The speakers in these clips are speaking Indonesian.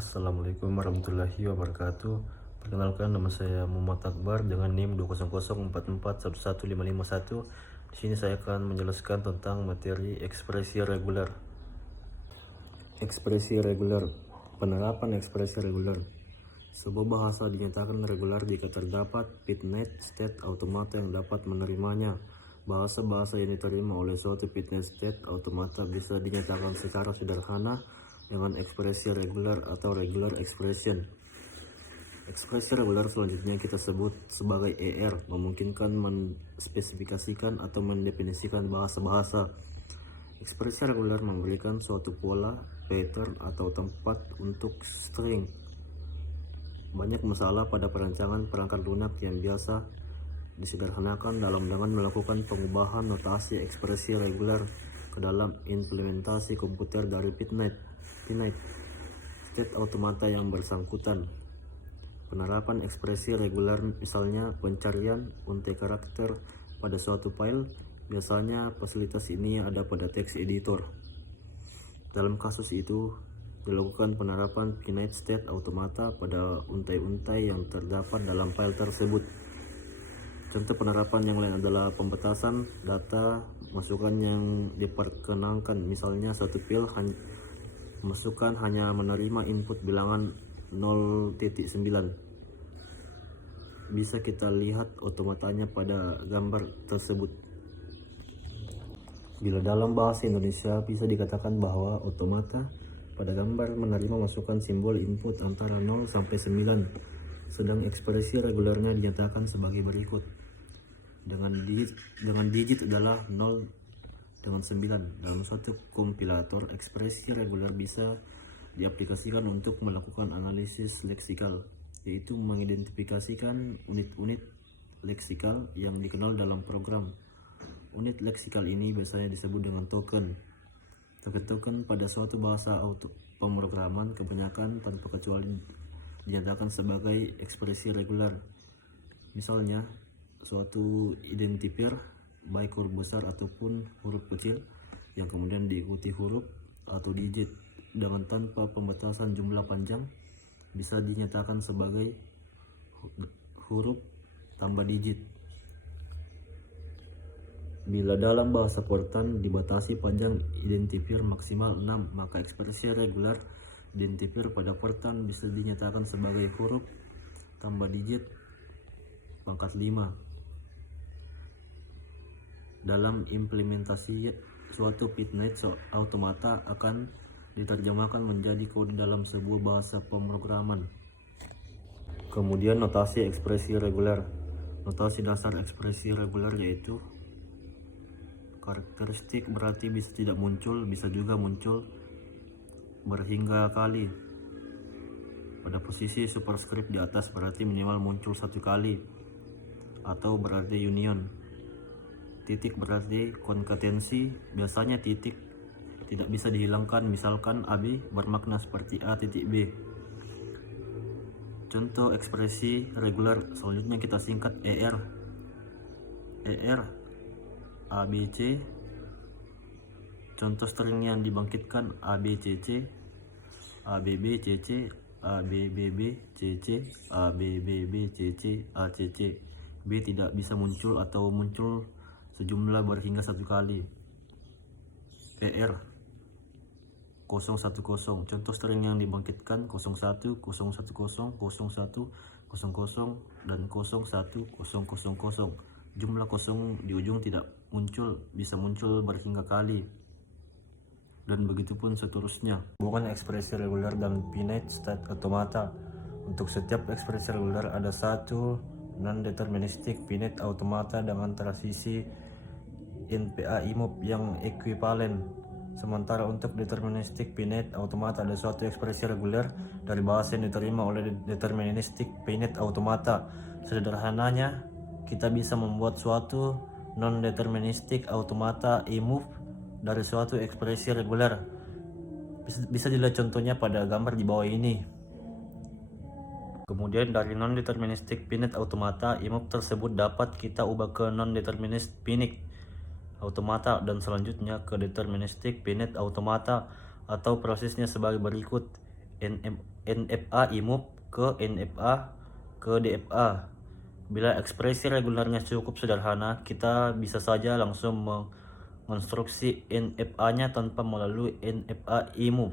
Assalamualaikum warahmatullahi wabarakatuh. Perkenalkan, nama saya Muhammad Akbar dengan NIM 20044115551. Di sini saya akan menjelaskan tentang materi ekspresi reguler. Ekspresi reguler. Penerapan ekspresi reguler. Sebuah bahasa dinyatakan reguler jika terdapat finite state automata yang dapat menerimanya. Bahasa-bahasa yang diterima oleh suatu finite state automata bisa dinyatakan secara sederhana dengan ekspresi reguler atau regular expression. Ekspresi reguler selanjutnya kita sebut sebagai ER, memungkinkan menspesifikasikan atau mendefinisikan bahasa-bahasa. Ekspresi reguler memberikan suatu pola, pattern, atau tempat untuk string. Banyak masalah pada perancangan perangkat lunak yang biasa disederhanakan dengan melakukan pengubahan notasi ekspresi reguler ke dalam implementasi komputer dari finite state automata yang bersangkutan. Penerapan ekspresi reguler misalnya pencarian untai karakter pada suatu file. Biasanya fasilitas ini ada pada text editor. Dalam kasus itu dilakukan penerapan finite state automata pada untai-untai yang terdapat dalam file tersebut. Contoh penerapan yang lain adalah pembatasan data masukan yang diperkenankan. Misalnya satu file masukan hanya menerima input bilangan 0.9. Bisa kita lihat otomatanya pada gambar tersebut. Bila dalam bahasa Indonesia bisa dikatakan bahwa otomata pada gambar menerima masukan simbol input antara 0 sampai 9, sedang ekspresi regulernya dinyatakan sebagai berikut. Dengan digit adalah 0 dengan 9. Dalam suatu kompilator, ekspresi reguler bisa diaplikasikan untuk melakukan analisis leksikal, yaitu mengidentifikasikan unit-unit leksikal yang dikenal dalam program. Unit leksikal ini biasanya disebut dengan token. Token-token pada suatu bahasa pemrograman kebanyakan tanpa kecuali dinyatakan sebagai ekspresi reguler. Misalnya, suatu identifier baik huruf besar ataupun huruf kecil yang kemudian diikuti huruf atau digit dengan tanpa pembatasan jumlah panjang bisa dinyatakan sebagai huruf tambah digit. Bila dalam bahasa Fortran dibatasi panjang identifier maksimal 6, maka ekspresi reguler identifier pada Fortran bisa dinyatakan sebagai huruf tambah digit pangkat 5. Dalam implementasi suatu finite automata akan diterjemahkan menjadi kode dalam sebuah bahasa pemrograman. Kemudian notasi ekspresi reguler. Notasi dasar ekspresi reguler yaitu karakteristik berarti bisa tidak muncul, bisa juga muncul berhingga kali. Pada posisi superscript di atas berarti minimal muncul satu kali, atau berarti union. Titik berarti konkatensi, biasanya titik tidak bisa dihilangkan, misalkan AB bermakna seperti A titik B. Contoh ekspresi reguler selanjutnya kita singkat ER. ER ABC. Contoh string yang dibangkitkan ABCC, ABBCC, ABBBCC, ABBBCC, ACC. B tidak bisa muncul atau muncul sejumlah berhingga satu kali. PR 010. Contoh string yang dibangkitkan 01, 010, 01, 00, dan 01000. Jumlah kosong di ujung tidak muncul, bisa muncul berhingga kali. Dan begitupun seterusnya. Bukan ekspresi reguler dan finite state automata. Untuk setiap ekspresi reguler ada satu non-deterministic finite automata dengan transisi NPA IMUP yang ekuivalen. Sementara untuk deterministic finite automata ada suatu ekspresi reguler dari bahasa yang diterima oleh deterministic finite automata. Sederhananya, kita bisa membuat suatu non-deterministic automata IMUP dari suatu ekspresi reguler. Bisa dilihat contohnya pada gambar di bawah ini. Kemudian dari non-deterministic finite automata, IMUP tersebut dapat kita ubah ke non-deterministic finite automata dan selanjutnya ke deterministic finite automata, atau prosesnya sebagai berikut. NFA IMUP ke NFA ke DFA. Bila ekspresi regulernya cukup sederhana, kita bisa saja langsung mengonstruksi NFA-nya tanpa melalui NFA IMUP.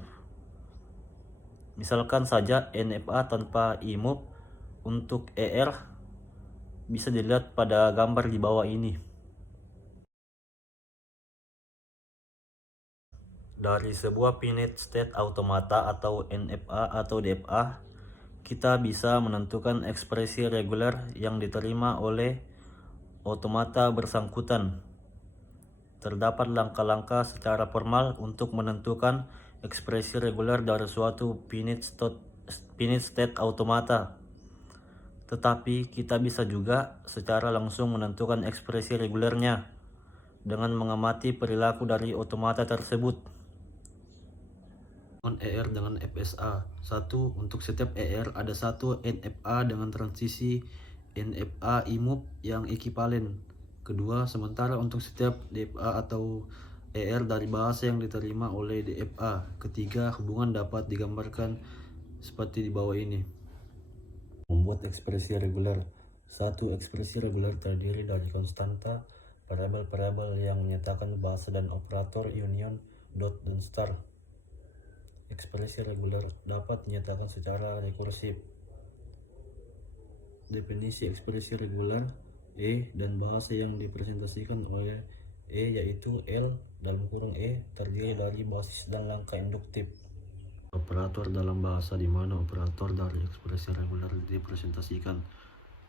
Misalkan saja NFA tanpa IMUP untuk ER bisa dilihat pada gambar di bawah ini. Dari sebuah finite state automata atau NFA atau DFA, kita bisa menentukan ekspresi reguler yang diterima oleh otomata bersangkutan. Terdapat langkah-langkah secara formal untuk menentukan ekspresi reguler dari suatu finite state automata. Tetapi kita bisa juga secara langsung menentukan ekspresi regulernya dengan mengamati perilaku dari otomata tersebut. ER dengan FSA. 1. Untuk setiap ER ada satu NFA dengan transisi NFA IMUP yang ekivalen. Kedua, sementara untuk setiap DFA atau ER dari bahasa yang diterima oleh DFA. Ketiga, hubungan dapat digambarkan seperti di bawah ini. Membuat ekspresi reguler. 1. Ekspresi reguler terdiri dari konstanta, variabel-variabel yang menyatakan bahasa dan operator union, dot, dan star. Ekspresi reguler dapat dinyatakan secara rekursif. Definisi ekspresi reguler E dan bahasa yang dipresentasikan oleh E yaitu L terdiri dari basis dan langkah induktif. Operator dalam bahasa di mana operator dari ekspresi reguler dipresentasikan.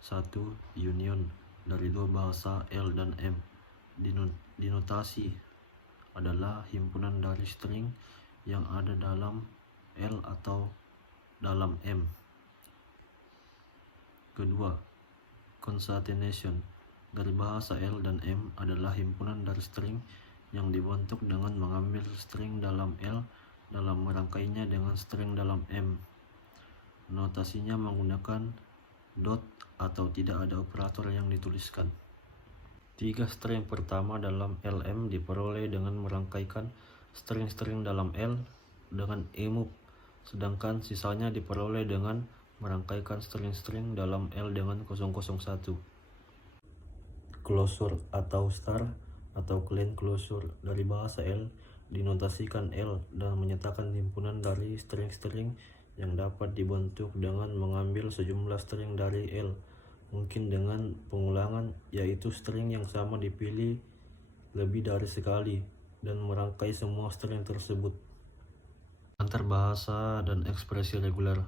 1. Union dari dua bahasa L dan M. Dinotasi adalah himpunan dari string yang ada dalam L atau dalam M. Kedua, concatenation dari bahasa L dan M adalah himpunan dari string yang dibentuk dengan mengambil string dalam L dalam merangkainya dengan string dalam M. Notasinya menggunakan dot atau tidak ada operator yang dituliskan. 3. String pertama dalam LM diperoleh dengan merangkaikan string-string dalam L dengan IMUP, sedangkan sisanya diperoleh dengan merangkaikan string-string dalam L dengan 001. Closure atau star atau clean closure dari bahasa L dinotasikan L dan menyatakan himpunan dari string-string yang dapat dibentuk dengan mengambil sejumlah string dari L, mungkin dengan pengulangan, yaitu string yang sama dipilih lebih dari sekali dan merangkai semua string tersebut. Antar bahasa dan ekspresi reguler.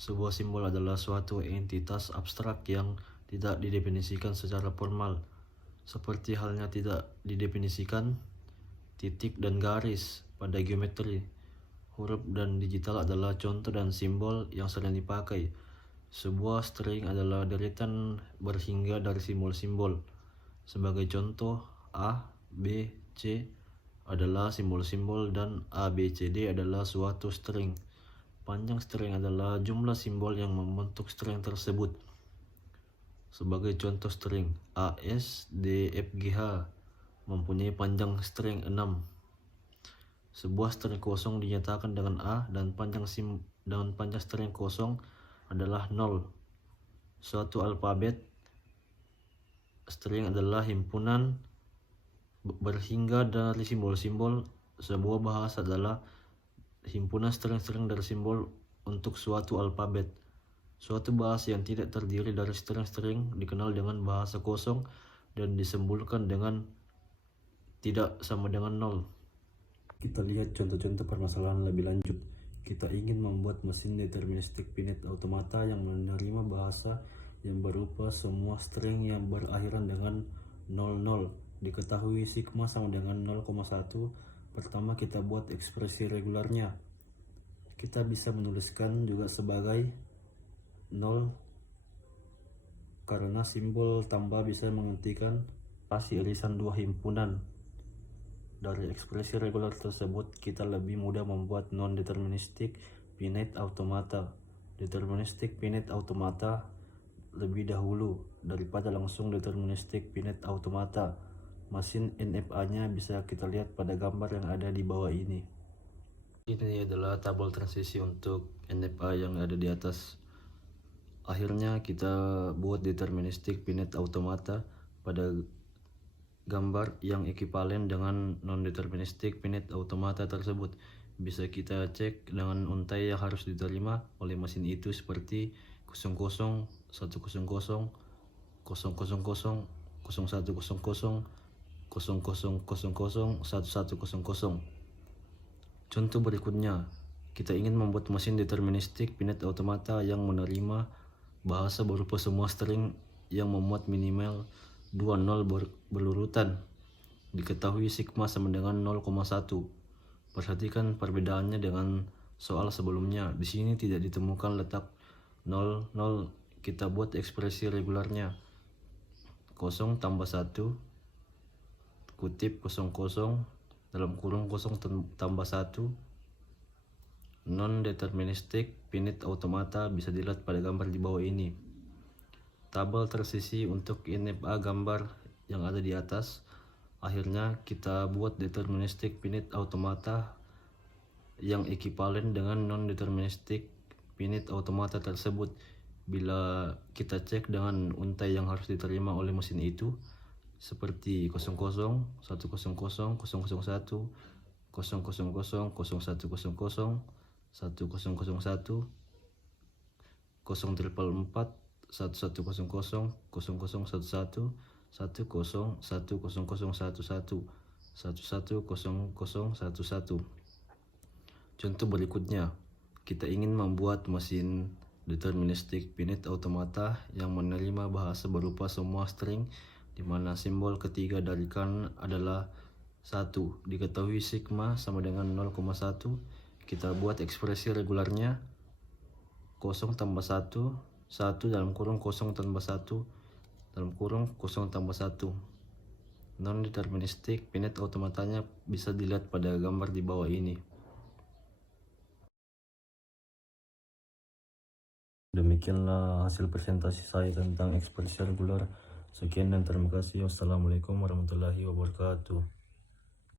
Sebuah simbol adalah suatu entitas abstrak yang tidak didefinisikan secara formal, seperti halnya tidak didefinisikan titik dan garis pada geometri. Huruf dan digital adalah contoh dan simbol yang sering dipakai. Sebuah string adalah deretan berhingga dari simbol-simbol. Sebagai contoh, A, B, C adalah simbol-simbol dan A, B, C, D adalah suatu string. Panjang string adalah jumlah simbol yang membentuk string tersebut. Sebagai contoh string A, S, D, F, G, H mempunyai panjang string 6. Sebuah string kosong dinyatakan dengan A dan panjang string kosong adalah 0. Suatu alfabet string adalah himpunan berhingga dari simbol-simbol. Sebuah bahasa adalah himpunan string-string dari simbol untuk suatu alfabet. Suatu bahasa yang tidak terdiri dari string-string dikenal dengan bahasa kosong dan disimbolkan dengan tidak sama dengan 0. Kita lihat contoh-contoh permasalahan lebih lanjut. Kita ingin membuat mesin deterministik finite automata yang menerima bahasa yang berupa semua string yang berakhiran dengan 00. Diketahui sigma sama dengan 0,1. Pertama kita buat ekspresi regulernya. Kita bisa menuliskan juga sebagai 0 karena simbol tambah bisa menghentikan spasi irisan dua himpunan. Dari ekspresi reguler tersebut, kita lebih mudah membuat non-deterministik finite automata. Deterministik finite automata lebih dahulu daripada langsung deterministik finite automata. Mesin NFA-nya bisa kita lihat pada gambar yang ada di bawah ini. Ini adalah tabel transisi untuk NFA yang ada di atas. Akhirnya kita buat deterministic finite automata pada gambar yang ekivalen dengan non-deterministic finite automata tersebut. Bisa kita cek dengan untai yang harus diterima oleh mesin itu seperti 00, 100, 000, 0100, 1100. Contoh berikutnya, kita ingin membuat mesin deterministic finite automata yang menerima bahasa berupa semua string yang memuat minimal 2 nol berurutan. Diketahui sigma sama dengan 0,1. Perhatikan perbedaannya dengan soal sebelumnya. Di sini tidak ditemukan letak 0, 0. Kita buat ekspresi regularnya. 0 tambah 1 kutip 00 dalam kurung 0 tambah 1 non-deterministic finite automata bisa dilihat pada gambar di bawah ini. Tabel tersisi untuk NFA gambar yang ada di atas. Akhirnya kita buat deterministic finite automata yang ekivalen dengan non-deterministic finite automata tersebut. Bila kita cek dengan untai yang harus diterima oleh mesin itu seperti 00, 100, 001, 000, 0100, 1001, 0444, 1000, 1100, 0011, 110011, Contoh berikutnya, kita ingin membuat mesin deterministic finite automata yang menerima bahasa berupa semua string di mana simbol ketiga dari kanan adalah 1. Diketahui sigma sama dengan 0,1. Kita buat ekspresi regularnya 0 tambah 1, 1 dalam kurung 0 tambah 1 dalam kurung 0 tambah 1. Non-deterministic finite automatanya bisa dilihat pada gambar di bawah ini. Demikianlah hasil presentasi saya tentang ekspresi regular. Sekian dan terima kasih. Wassalamualaikum warahmatullahi wabarakatuh.